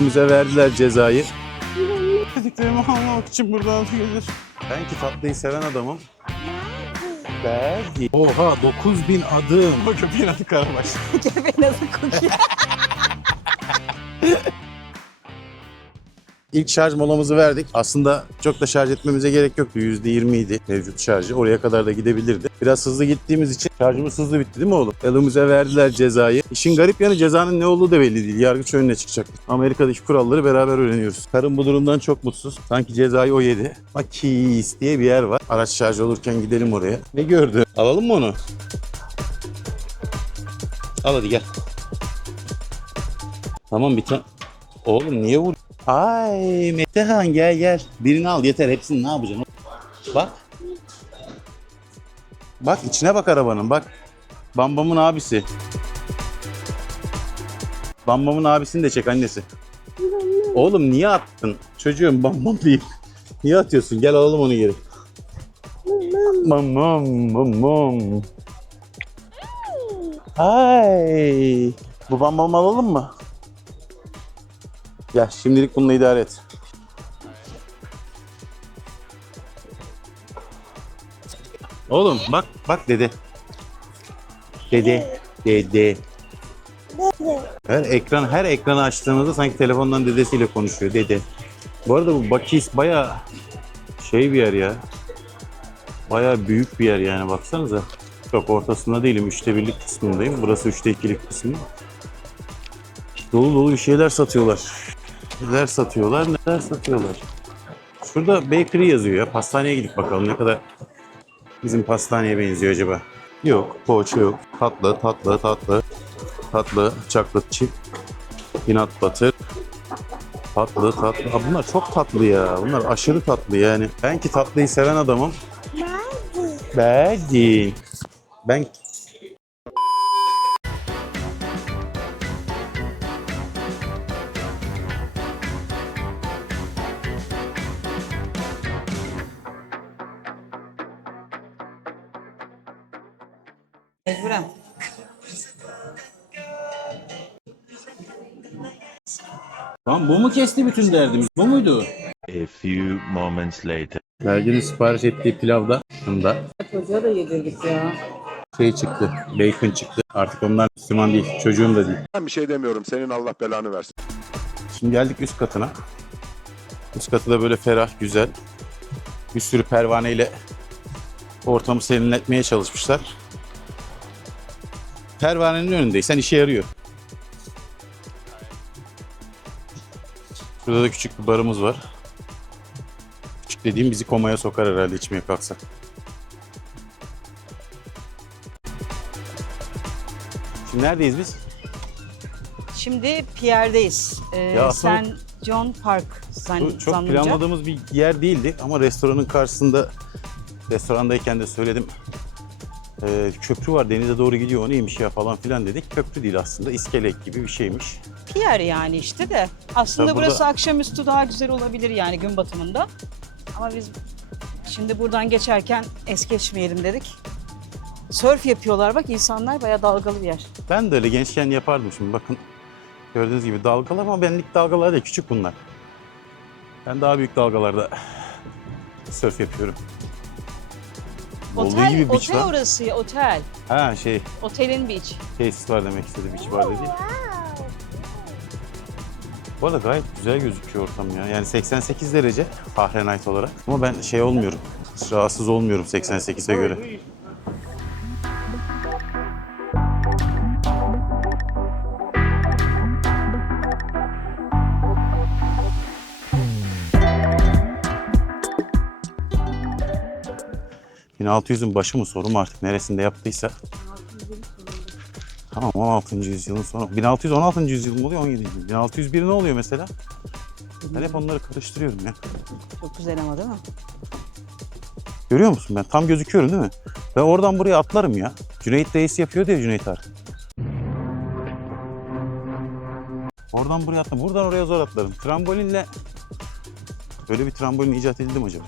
Bize verdiler cezayı. Dediklerimi anlamak için buradan gelir. Ben ki tatlıyı seven adamım. Verdi. Oha 9000 adım. O köpeğin adı Karabaş. Köpeği nasıl kokuyor? İlk şarj molamızı verdik. Aslında çok da şarj etmemize gerek yoktu. %20 idi mevcut şarjı. Oraya kadar da gidebilirdi. Biraz hızlı gittiğimiz için şarjımız hızlı bitti değil mi oğlum? Elimize verdiler cezayı. İşin garip yanı cezanın ne olduğu da belli değil. Yargıç önüne çıkacak. Amerika'daki kuralları beraber öğreniyoruz. Karım bu durumdan çok mutsuz. Sanki cezayı o yedi. Makis diye bir yer var. Araç şarj olurken gidelim oraya. Ne gördü? Alalım mı onu? Al hadi gel. Tamam bir tane. Oğlum niye vur? Ay Metehan gel. Birini al yeter. Hepsini ne yapacaksın? Bak. Bak içine bak arabanın bak. Bambam'ın abisi. Bambam'ın abisini de çek annesi. Oğlum niye attın? Çocuğum Bambam değil. Niye atıyorsun? Gel alalım onu geri. Bambam. Ay. Bu Bambam'ı alalım mı? Gel şimdilik bununla idare et. Oğlum bak dede. Dede. Her ekranı açtığımızda sanki telefondan dedesiyle konuşuyor dede. Bu arada bu Bakis bayağı şey bir yer ya. Bayağı büyük bir yer yani baksanıza. Çok ortasında değilim. 3'te 1'lik kısmındayım. Burası 3'te 2'lik kısmı. Dolu bir şeyler satıyorlar. Neler satıyorlar. Şurada bakery yazıyor ya. Pastaneye gidip bakalım ne kadar bizim pastaneye benziyor acaba. Yok, poğaça yok. Tatlı, chocolate chip, peanut butter. Tatlı. Aa, bunlar çok tatlı ya. Bunlar aşırı tatlı yani. Ben ki tatlıyı seven adamım. Berdi. Ben Mecburen. Tamam bu mu kesti bütün derdimiz? Bu muydu? A few moments later. Berdi'nin sipariş ettiği pilavda şunda Çocuğa da yedirdik ya. şey çıktı. Bacon çıktı. Artık onlar Müslüman değil. Çocuğum da değil. Ben bir şey demiyorum. Senin Allah belanı versin. Şimdi geldik üst katına. Üst katı da böyle ferah, güzel. Bir sürü pervaneyle ortamı serinletmeye çalışmışlar. Pervanenin önündeysen işe yarıyor. Şurada da küçük bir barımız var. Küçük dediğim bizi komaya sokar herhalde içmeye kalksak. Şimdi neredeyiz biz? Şimdi Pierre'deyiz. Ya aslında Sen John Park Bu çok zannınca. planladığımız bir yer değildi ama restoranın karşısında, restorandayken de söyledim. Köprü var denize doğru gidiyor, o neymiş ya falan filan dedik. Köprü değil aslında, iskelek gibi bir şeymiş. Pierre yani işte de. Aslında Ya burada- burası akşamüstü daha güzel olabilir yani gün batımında. Ama biz şimdi buradan geçerken es geçmeyelim dedik. Sörf yapıyorlar bak insanlar, bayağı dalgalı bir yer. Ben de öyle gençken yapardım şimdi bakın. Gördüğünüz gibi dalgalı ama benlik dalgalar değil, küçük bunlar. Ben daha büyük dalgalarda sörf yapıyorum. Olduğu gibi beach Otel var. orası ya, otel. Ha Otelin beach. tesis var demek istedi, beach var dedi. Bu arada gayet güzel gözüküyor ortam ya. Yani 88 derece Fahrenheit olarak. Ama ben şey olmuyorum, rahatsız olmuyorum 88'e göre. ...1600'ün başı mı soru mu artık neresinde yaptıysa. Tamam 16. yüzyılın sonu. 1616. yüzyıl mı oluyor 17. yüzyıl? 1601 ne oluyor mesela? Ben hep onları karıştırıyorum ya. Çok güzel ama değil mi? Görüyor musun ben? Tam gözüküyorum değil mi? Ben oradan buraya atlarım ya. Cüneyt Reis yapıyor diye Cüneyt Arkın. Oradan buraya atlarım. Buradan oraya zor atlarım. Trambolinle... Böyle bir trambolin icat edildi mi acaba?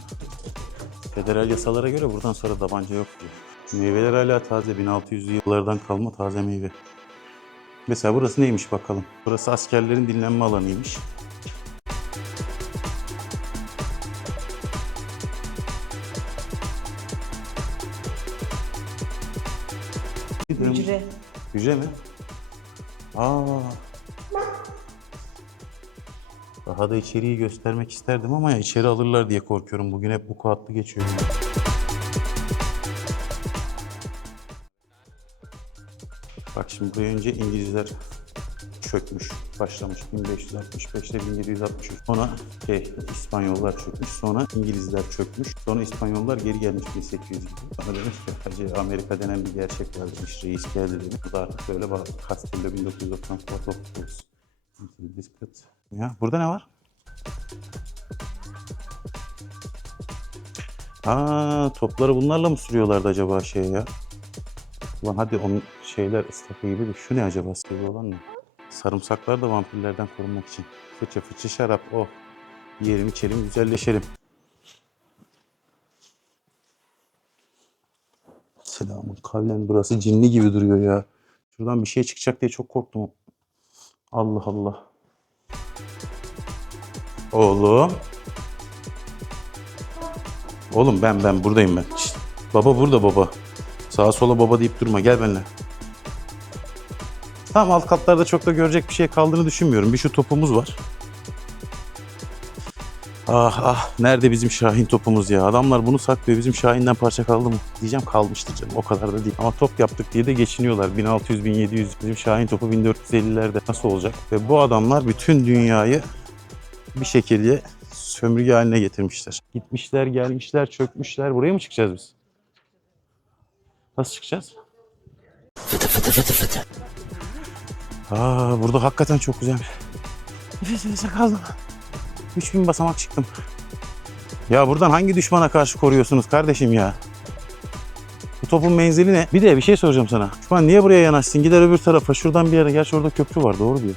Federal yasalara göre buradan sonra tabanca yok diyor. Meyveler hala taze. 1600'lü yıllardan kalma taze meyve. Mesela burası neymiş bakalım. Burası askerlerin dinlenme alanıymış. Dediklerim... Hücre. Hücre mi? Aa. Daha da içeriği göstermek isterdim ama içeri alırlar diye korkuyorum. Bugün hep bu kağıtlı geçiyorum. Bak şimdi buraya önce İngilizler çökmüş, başlamış 1565'te 1763. Sonra İspanyollar çökmüş, sonra İngilizler çökmüş, sonra İspanyollar geri gelmiş 1800 gibi. Bana demiş ki hacı Amerika denen bir gerçek var demiş, reis geldi demiş. Bu da artık böyle bak Castilla 1994 okuyoruz. Ya burada ne var? Aa, topları bunlarla mı sürüyorlardı acaba şeye ya? Ulan hadi onun şeyler ıslak gibi de şu ne acaba seviye olan ne? Sarımsaklar da vampirlerden korunmak için. Fıçı fıçı şarap oh. Yiyelim içelim güzelleşelim. Selamun kavlen burası cinli gibi duruyor ya. Şuradan bir şey çıkacak diye çok korktum. Allah Allah. Oğlum. Oğlum ben buradayım ben. Şişt. Baba burada baba. Sağa sola baba deyip durma gel benimle. Tamam alt katlarda çok da görecek bir şey kaldığını düşünmüyorum. Bir şu topumuz var. Ah nerede bizim Şahin topumuz ya? Adamlar bunu saklıyor. Bizim Şahin'den parça kaldı mı? Diyeceğim kalmıştır canım. O kadar da değil. Ama top yaptık diye de geçiniyorlar. 1600-1700 bizim Şahin topu 1450'lerde nasıl olacak? Ve bu adamlar bütün dünyayı bir şekilde sömürge haline getirmişler. Gitmişler, gelmişler, çökmüşler. Buraya mı çıkacağız biz? Nasıl çıkacağız? Burada hakikaten çok güzel. Nefes kaldım. 3000 basamak çıktım. Ya buradan hangi düşmana karşı koruyorsunuz kardeşim ya? Bu topun menzili ne? Bir de bir şey soracağım sana. Düşman niye buraya yanaşsın? Gider öbür tarafa. Şuradan bir yere. Gerçi orada köprü var. Doğru diyor.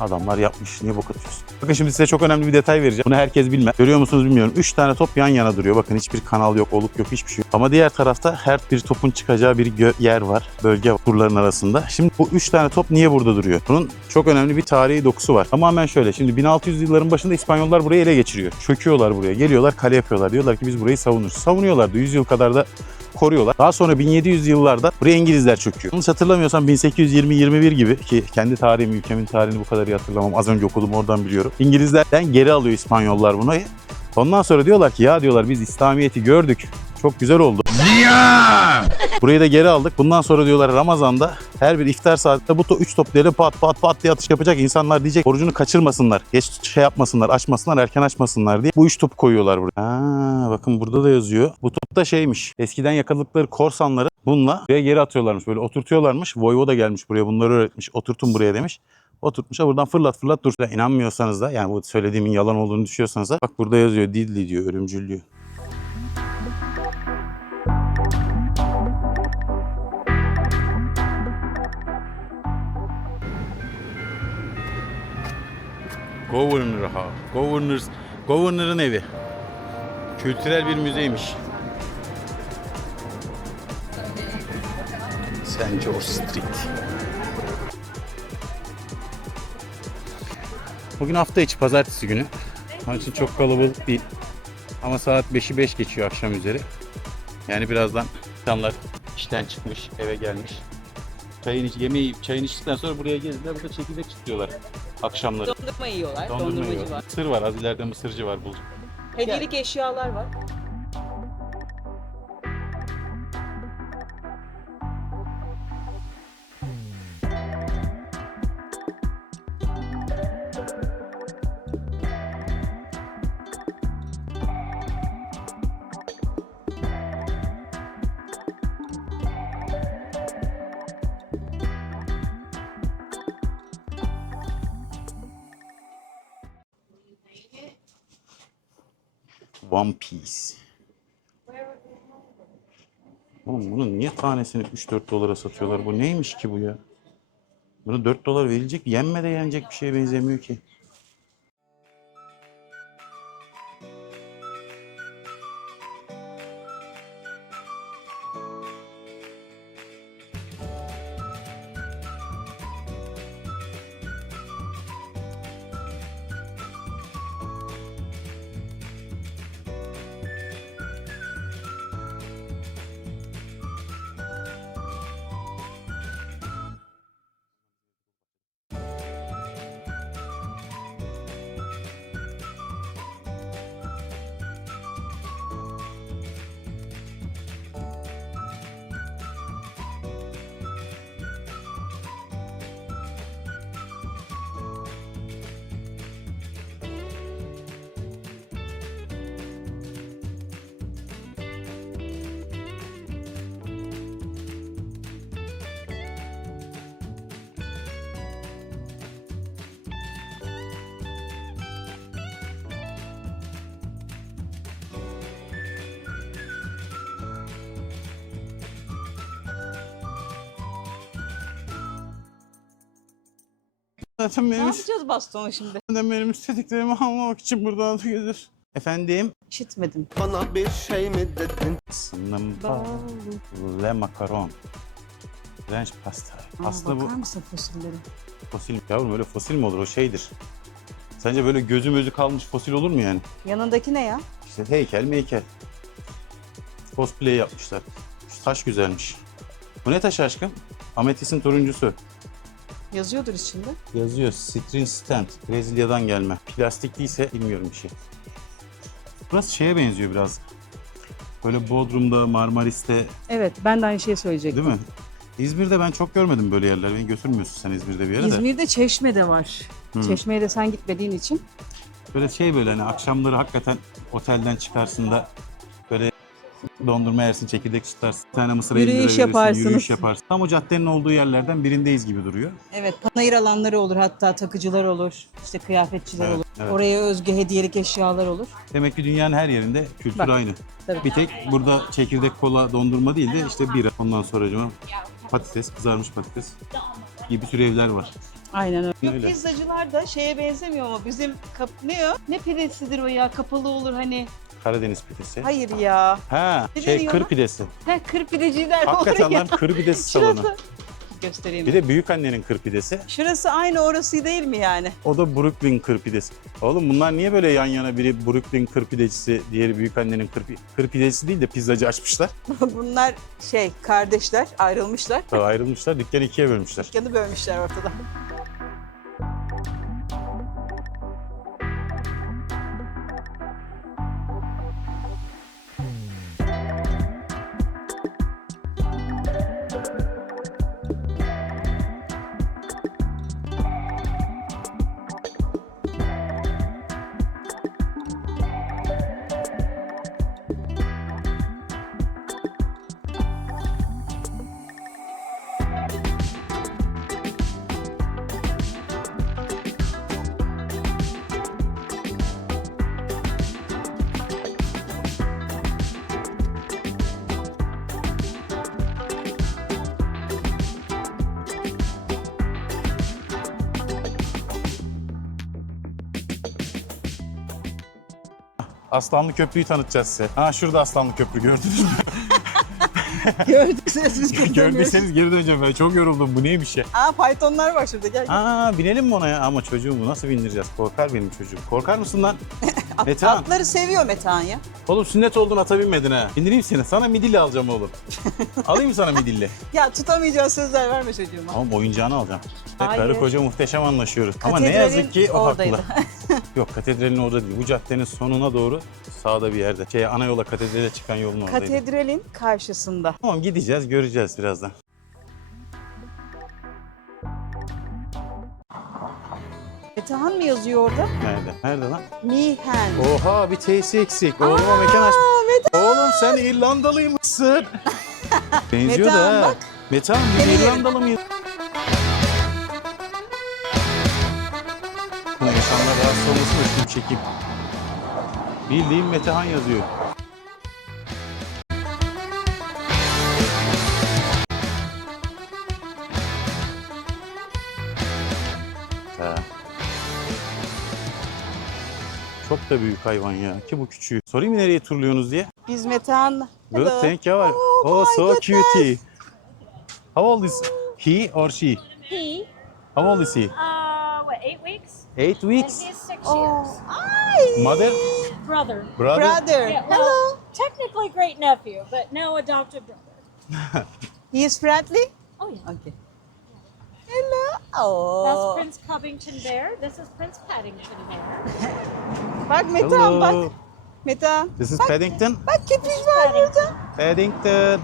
Adamlar yapmış. Niye bok atıyorsun? Bakın şimdi size çok önemli bir detay vereceğim. Bunu herkes bilmez. Görüyor musunuz bilmiyorum. 3 tane top yan yana duruyor. Bakın hiçbir kanal yok, oluk yok, hiçbir şey yok. Ama diğer tarafta her bir topun çıkacağı bir yer var. Bölge var turların arasında. Şimdi bu 3 tane top niye burada duruyor? Bunun çok önemli bir tarihi dokusu var. Tamamen şöyle. Şimdi 1600 yılların başında İspanyollar burayı ele geçiriyor. Çöküyorlar buraya. Geliyorlar kale yapıyorlar. Diyorlar ki biz burayı savunuruz. Savunuyorlardı. 100 yıl kadar da koruyorlar. Daha sonra 1700 yıllarda buraya İngilizler çöküyor. Yanlış hatırlamıyorsam 1820-21 gibi ki kendi tarihimi, ülkemin tarihini bu kadar iyi hatırlamam. Az önce okudum oradan biliyorum. İngilizlerden geri alıyor İspanyollar bunu. Ondan sonra diyorlar ki ya diyorlar biz İslamiyet'i gördük. Çok güzel oldu. Burayı da geri aldık. Bundan sonra diyorlar Ramazan'da her bir iftar saatinde bu 3 top diye pat pat pat diye atış yapacak. İnsanlar diyecek orucunu kaçırmasınlar. Geç yapmasınlar, açmasınlar, erken açmasınlar diye. Bu 3 topu koyuyorlar buraya. Bakın burada da yazıyor. Bu top da şeymiş. Eskiden yakaladıkları korsanları bununla buraya geri atıyorlarmış. Böyle oturtuyorlarmış. Voyvoda gelmiş buraya bunları öğretmiş. Oturtun buraya demiş. Oturtmuş buradan fırlat dur. İnanmıyorsanız da yani bu söylediğimin yalan olduğunu düşünüyorsanız da bak burada yazıyor. Didli diyor, ölümcül diyor. Governor'ın evi. Kültürel bir müzeymiş. St. George Street. Bugün hafta içi pazartesi günü. Onun için çok kalabalık değil. Ama saat 5'i 5 geçiyor akşam üzeri. Yani birazdan insanlar işten çıkmış, eve gelmiş. Yemeği yiyip çayını içtikten sonra buraya geldiler. Burada çekirdek tutuyorlar akşamları. Dondurma yiyorlar. Dondurma Dondurmacı yiyorlar. var. Mısır var. Az ileride mısırcı var. Bulduk. Hediyelik eşyalar var. One Piece. Oğlum bunun niye tanesini 3-4 dolara satıyorlar? Bu neymiş ki bu ya? Bunu 4 dolar verilecek, yenme de yenecek bir şeye benzemiyor ki. Zaten Ne benim, yapacağız bastonu şimdi? benim istediklerimi almamak için buradan gelir. Efendim? İşitmedim. Bana bir şey mi dedin? Sınıfta le macaron. French pasta. Aslında bu Bakar mısın fosilleri? fosil. Yavrum öyle fosil mi olur? O şeydir. Sence böyle gözü özü kalmış fosil olur mu yani? Yanındaki ne ya? İşte heykel meykel. Cosplay yapmışlar. Şu taş güzelmiş. Bu ne taş aşkım? Ametis'in turuncusu. Yazıyordur içinde. Yazıyor. String Stand. Brezilya'dan gelme. Plastik değilse bilmiyorum bir şey. Burası şeye benziyor biraz. Böyle Bodrum'da, Marmaris'te Evet, ben de aynı şeyi söyleyecektim. değil mi? İzmir'de ben çok görmedim böyle yerler. Beni götürmüyorsun sen İzmir'de bir yere de. İzmir'de Çeşme'de var. Çeşme'ye de sen gitmediğin için. Böyle şey böyle hani akşamları hakikaten otelden çıkarsın da böyle dondurma yersin, çekirdek çıtarsın. Bir tane mısır Yürüyüş 50 lira verirsin, yaparsınız. yürüyüş yaparsın. Tam o caddenin olduğu yerlerden birindeyiz gibi duruyor. Evet, panayır alanları olur, hatta takıcılar olur, işte kıyafetçiler Evet, olur. evet. Oraya özgü hediyelik eşyalar olur. Demek ki dünyanın her yerinde kültür Bak, aynı. tabii. Bir tek burada çekirdek kola dondurma değil de işte bira. Ondan sonracığıma patates, kızarmış patates gibi türevler var. Aynen öyle. Öyle. Pizzacılar da şeye benzemiyor mu? Bizim ne o? Ne pidesidir o ya? Kapalı olur hani. Karadeniz pidesi. Hayır ya. Ha, Ne şey deniyor kır ona? pidesi. He, kır pideciler Hakikaten olur ya. lan kır pidesi salonu. Şurası. Göstereyim. Bir de büyük annenin kır pidesi. Şurası aynı orası değil mi yani? O da Brooklyn kır pidesi. Oğlum bunlar niye böyle yan yana, biri Brooklyn kır pidecisi, diğeri büyük annenin kır pidecisi değil de pizzacı açmışlar. Bunlar kardeşler ayrılmışlar. Tabii ayrılmışlar, dükkanı ikiye bölmüşler. Dükkanı bölmüşler ortadan. Aslanlı Köprü'yü tanıtacağız size. Ha şurada Aslanlı Köprü gördünüz mü? Gördükseniz biz geri dönüyoruz. Gördüyseniz geri döneceğim ben. Çok yoruldum. Bu neymiş ya? Aa, faytonlar var şurada, gel. Aa binelim mi ona ya? Ama çocuğumu nasıl bindireceğiz? Korkar benim çocuğum. Korkar mısın lan? Metehan. Atları seviyor Metehan ya. Oğlum sünnet oldun ata binmedin ha. Bindireyim seni. Sana midilli alacağım oğlum. Alayım mı sana midilli? Ya tutamayacağın sözler verme çocuğuma. Ama oyuncağını alacağım. Hayır. Karı koca muhteşem anlaşıyoruz. Ama ne Katedralin yazık ki o oradaydı. haklı. Yok katedralin orada değil. Bu caddenin sonuna doğru sağda bir yerde. Ana yola katedrale çıkan yolun oradaydı. Katedralin karşısında. Tamam gideceğiz göreceğiz birazdan. Metehan mı yazıyor orada? Nerede? Nerede lan? Mihen. Oha bir T'si eksik. Oğluma mekan aç. Oğlum sen İrlandalıymışsın. Benziyor da Metehan, ha. bak. Metehan bir Seni yerim. İrlandalı mıyız? Bu insanlar rahatsız olmasın da şunu çekeyim. Bildiğin Metehan yazıyor. Ha. Çok da büyük hayvan ya. Ki bu küçüğü. Sorayım mı nereye turluyorsunuz diye? Biz Metehan. Good, thank you. Oh, my so goodness. cutie. How old is he or she? He, How old is he? 8 weeks? 8 And weeks. he's 6 Oh. years. Ay. Mother? Brother. Brother? Brother. Yeah, well, Hello. technically great nephew, but now adopted brother. He is friendly? Oh yeah. Okay. Hello. That's Oh. Prince Covington Bear. This is Prince Paddington Bear. Bak Metehan bak. Hello. Metehan. This is Bak, Paddington. bak köpüş var burada. Paddington.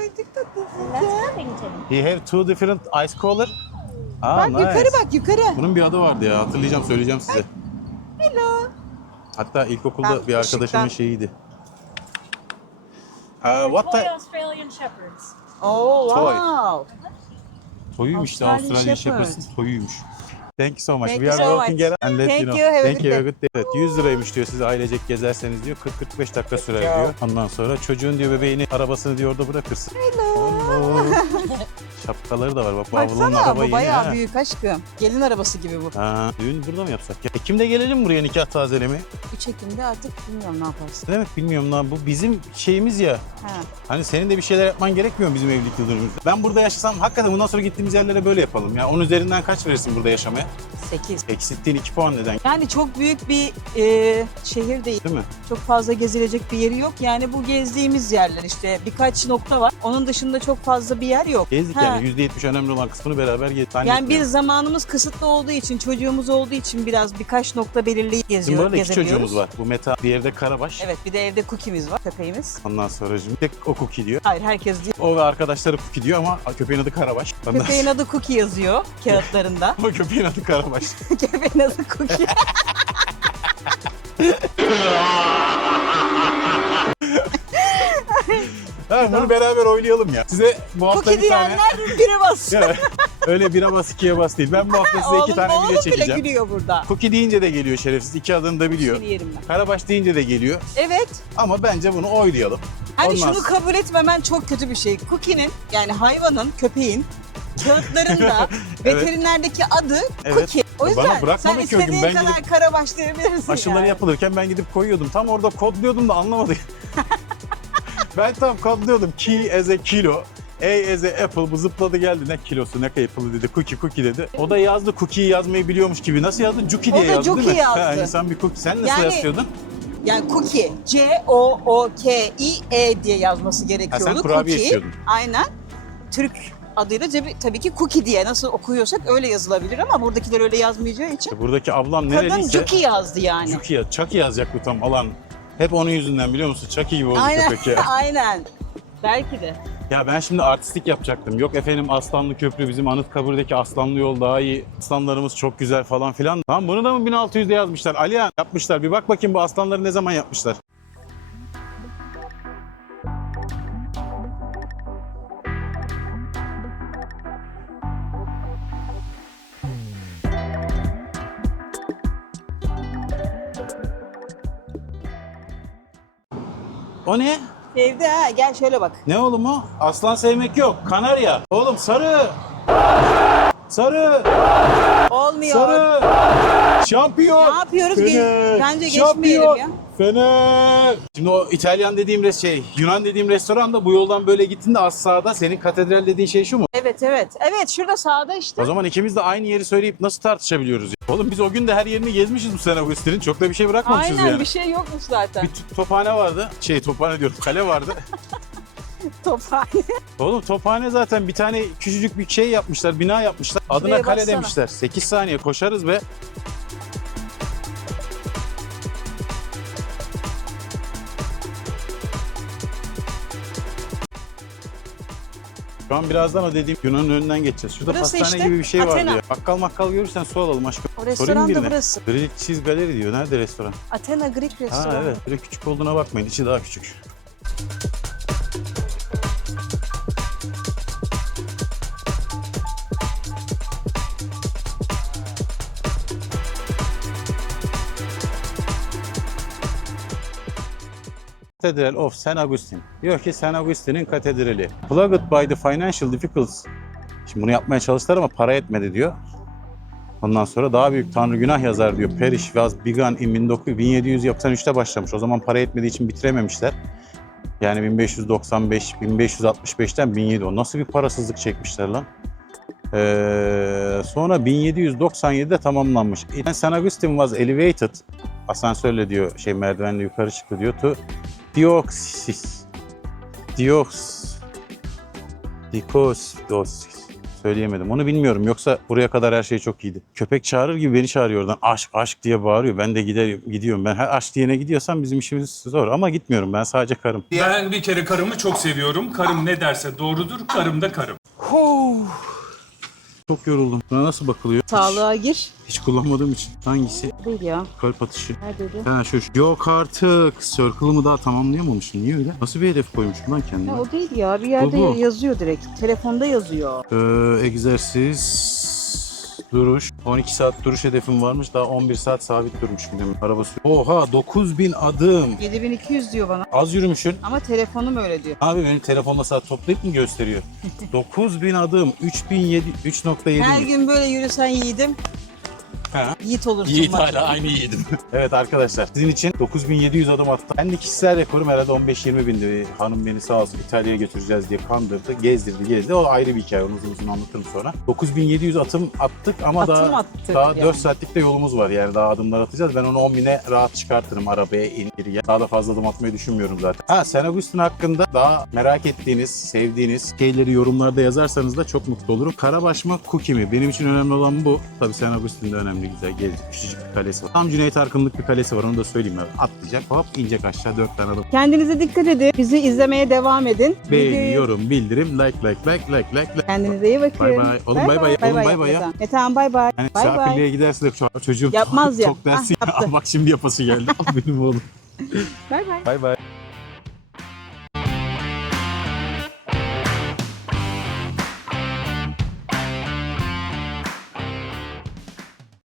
Ay, çok tatlısın That's sen. Covington. He have two different ice color. Ah, Bak nice. yukarı bak yukarı. Bunun bir adı vardı ya. Hatırlayacağım, söyleyeceğim size. Hello. Hatta ilkokulda Ben bir arkadaşımın ışıktan- şeyiydi. They're What toy the... Australian Shepherds. Oh Toy. wow. Toyuymuş işte Australian Australian Shepherd. Shepherd'ın toyuymuş. Thank you so much. Thank We you are so walking much. around and let Thank you know. you, have a Thank good you. day. Have a good day. Evet 100 liraymış diyor siz ailecek gezerseniz diyor. 40-45 dakika sürer Ya. diyor. Ondan sonra çocuğun diyor bebeğini arabasını diyor orada bırakırsın. Hello. Oo. Şapkaları da var. Bak bu ablanın Baksana araba bu yeni bayağı ha. büyük aşkım. Gelin arabası gibi bu. Ha, düğün burada mı yapsak ya? Ekim'de gelelim buraya nikah tazelemeye. 3 Ekim'de artık bilmiyorum ne yaparız. Ne demek bilmiyorum lan, bu bizim şeyimiz ya. Ha. Hani senin de bir şeyler yapman gerekmiyor mu bizim evlilik yıldönümümüzde? Ben burada yaşasam hakikaten bundan sonra gittiğimiz yerlere böyle yapalım. Ya 10 üzerinden kaç verirsin burada yaşamaya? 8. Eksilttiğin 2 puan neden? Yani çok büyük bir şehir değil. Değil mi? Çok fazla gezilecek bir yeri yok. Yani bu gezdiğimiz yerler işte birkaç nokta var. Onun dışında çok fazla bir yer yok. Gezdik Ha. yani %70 önemli olan kısmını beraber gezdik. Yani bir zamanımız kısıtlı olduğu için, çocuğumuz olduğu için biraz birkaç nokta belirleyip Bizim bu arada 2 gezebiliyoruz. çocuğumuz var. Bu Meta, diğeri de Karabaş. Evet, bir de evde cookie'miz var, köpeğimiz. Ondan sonra tek o Cookie diyor. Hayır, herkes diyor. O ve arkadaşları Cookie diyor ama köpeğin adı Karabaş. Ondan Köpeğin adı Cookie yazıyor kağıtlarında. ama köpeğin adı Karabaş. Köpeğin adı Cookie. Ha, bunu beraber oynayalım ya. Size bu hafta Cookie bir tane... diyenler bire bas. Ya, öyle bire bas ikiye bas değil. Ben bu hafta size 2 tane video Oğlum bile çekeceğim. gülüyor burada. Cookie deyince de geliyor şerefsiz. 2 adını da biliyor. Seni yerim ben. Karabaş deyince de geliyor. Evet. Ama bence bunu oylayalım. Hani Olmaz. şunu kabul etmemen çok kötü bir şey. Cookie'nin yani hayvanın, köpeğin kağıtlarında Evet. veterinerdeki adı Evet. Cookie. O Bana yüzden sen bırakmadı ki o gün. istediğin Ben kadar karabaş diyebilirsin Aşıları yani. yapılırken ben gidip koyuyordum. Tam orada kodluyordum da anlamadı. Ben tam kodluyordum. Key as a kilo. A as a apple. Bu zıpladı geldi. Ne kilosu ne apple'ı dedi. Cookie dedi. O da yazdı cookie'yi yazmayı biliyormuş gibi. Nasıl yazdı? Cookie O diye da yazdı değil Cookie mi? yazdı. Ha, insan bir cookie. Sen nasıl Yani- yazıyordun? Yani Cookie, C-O-O-K-I-E diye yazması Ha, gerekiyordu. sen kurabiye Cookie. istiyordun. Aynen. Türk adıyla tabii ki Cookie diye nasıl okuyorsak öyle yazılabilir ama buradakiler öyle yazmayacağı için. İşte buradaki ablam Kadın nereliyse... Cookie yazdı yani. Chucky yazacak bu tam alan. Hep onun yüzünden biliyor musun? Chucky gibi oldu Aynen, köpek ya. aynen. Belki de. Ya ben şimdi artistik yapacaktım. Yok efendim Aslanlı Köprü bizim Anıtkabir'deki Aslanlı Yol daha iyi. Aslanlarımız çok güzel falan filan. Tamam bunu da mı 1600'de yazmışlar? Alihan yapmışlar. Bir bak bakayım bu aslanları ne zaman yapmışlar? O ne? Sevdi ha, gel şöyle bak. Ne oğlum o? Aslan sevmek yok. Kanarya. Oğlum sarı. Sarı. Olmuyor. Sarı. Şampiyon. Ne yapıyoruz? Fener. Bence Şampiyon. geçmeyelim ya. Fener. Şimdi o İtalyan dediğim Yunan dediğim restoranda bu yoldan böyle gittiğinde az sağda senin katedral dediğin şey şu mu? Evet, evet. Evet, şurada sağda işte. O zaman ikimiz de aynı yeri söyleyip nasıl tartışabiliyoruz ya? Oğlum biz o gün de her yerini gezmişiz bu sene Agustin'in. Çok da bir şey bırakmamışız Aynen, yani. bir şey yokmuş zaten. Bir tophane vardı. Tophane diyorum, kale vardı. Tophane. Oğlum tophane zaten bir tane küçücük bir şey yapmışlar, bina yapmışlar. Adına Şuraya kale baksana. demişler. 8 saniye koşarız be. Şu an birazdan o dediğim Yunan'ın önünden geçeceğiz. Şurada Burası pastane işte, gibi bir şey vardı Athena. ya. Bakkal makkal görürsen su alalım aşkım. O Sorayım restoran da birine. burası. Grill Cheese Gallery diyor. Nerede restoran? Athena Greek restoranı. Ha evet. Böyle küçük olduğuna bakmayın. İçi daha küçük. Cathedral of St. Augustine. Diyor ki St. Augustine'in katedrali. Plagued by the financial difficulties. Şimdi bunu yapmaya çalıştılar ama para etmedi diyor. Ondan sonra daha büyük tanrı günah yazar diyor. Parish was begun in 1793'te başlamış. O zaman para etmediği için bitirememişler. Yani 1595, 1565'ten 1700. O nasıl bir parasızlık çekmişler lan? Sonra 1797'de tamamlanmış. St. Augustine was elevated. Asansörle diyor, merdivenle yukarı çıktı diyor. To Dioxis. Söyleyemedim. Onu bilmiyorum. Yoksa buraya kadar her şey çok iyiydi. Köpek çağırır gibi beni çağırıyor oradan. Aşk, aşk diye bağırıyor. Ben de gidiyorum. Ben her aşk diyene gidiyorsam bizim işimiz zor. Ama gitmiyorum. Ben sadece karım. Ben bir kere karımı çok seviyorum. Karım ne derse doğrudur. Karım da karım. Çok yoruldum. Buna nasıl bakılıyor? Sağlığa gir. Hiç kullanmadığım için. Hangisi? Değil ya. Kalp atışı. Neredeydi? Ha şu. Yok artık. Circle'ımı daha tamamlayamamışım. Niye öyle? Nasıl bir hedef koymuşum lan kendime? Ya o değil ya. Bir yerde Bu. yazıyor direkt. Telefonda yazıyor. Egzersiz duruş. 12 saat duruş hedefim varmış. Daha 11 saat sabit durmuş yine. Araba sürüyor. Oha 9000 adım. 7200 diyor bana. Az yürümüşsün. Ama telefonum öyle diyor. Abi benim telefonla saat toplayıp mı gösteriyor? 9000 adım. 3.7 Her mi? gün böyle yürüsen yiğidim. Ha. Yiğit olursun. Yiğit bak. hala aynı yiğidim. Evet arkadaşlar sizin için 9700 adım attım. Ben de kişisel rekorum herhalde 15-20 bindi. Hanım beni sağ olsun İtalya'ya götüreceğiz diye kandırdı. Gezdirdi. O ayrı bir hikaye. Onu uzun anlatırım sonra. 9700 atım attık ama Atım attık daha yani. 4 saatlik de yolumuz var. Yani daha adımlar atacağız. Ben onu 10.000'e rahat çıkartırım. Arabaya in geriye. Daha da fazla adım atmayı düşünmüyorum zaten. Ha St. Augustine hakkında daha merak ettiğiniz, sevdiğiniz şeyleri yorumlarda yazarsanız da çok mutlu olurum. Karabaş mı, Cookie mi? Benim için önemli olan bu. Tabii St. Augustine'de önemli, güzel, gezdik. Küçücük bir kalesi var. Tam Cüneyt Arkın'lık bir kalesi var. Onu da söyleyeyim ben. Atlayacak, hop inecek aşağı 4 tane adam. Kendinize dikkat edin. Bizi izlemeye devam edin. Beğeni, Videoyu- yorum, bildirim, like. Kendinize iyi bakın. Bay bay. Oğlum bay bay. Oğlum bay bay ya. Metehan. Metehan bay bay. Yani Bay bay. misafirliğe gidersin de çocuğum Yapmaz ya. çok dersin Ah, ya. yaptı. Bak şimdi yapası geldi. Benim oğlum. Bay bay. Bay bay.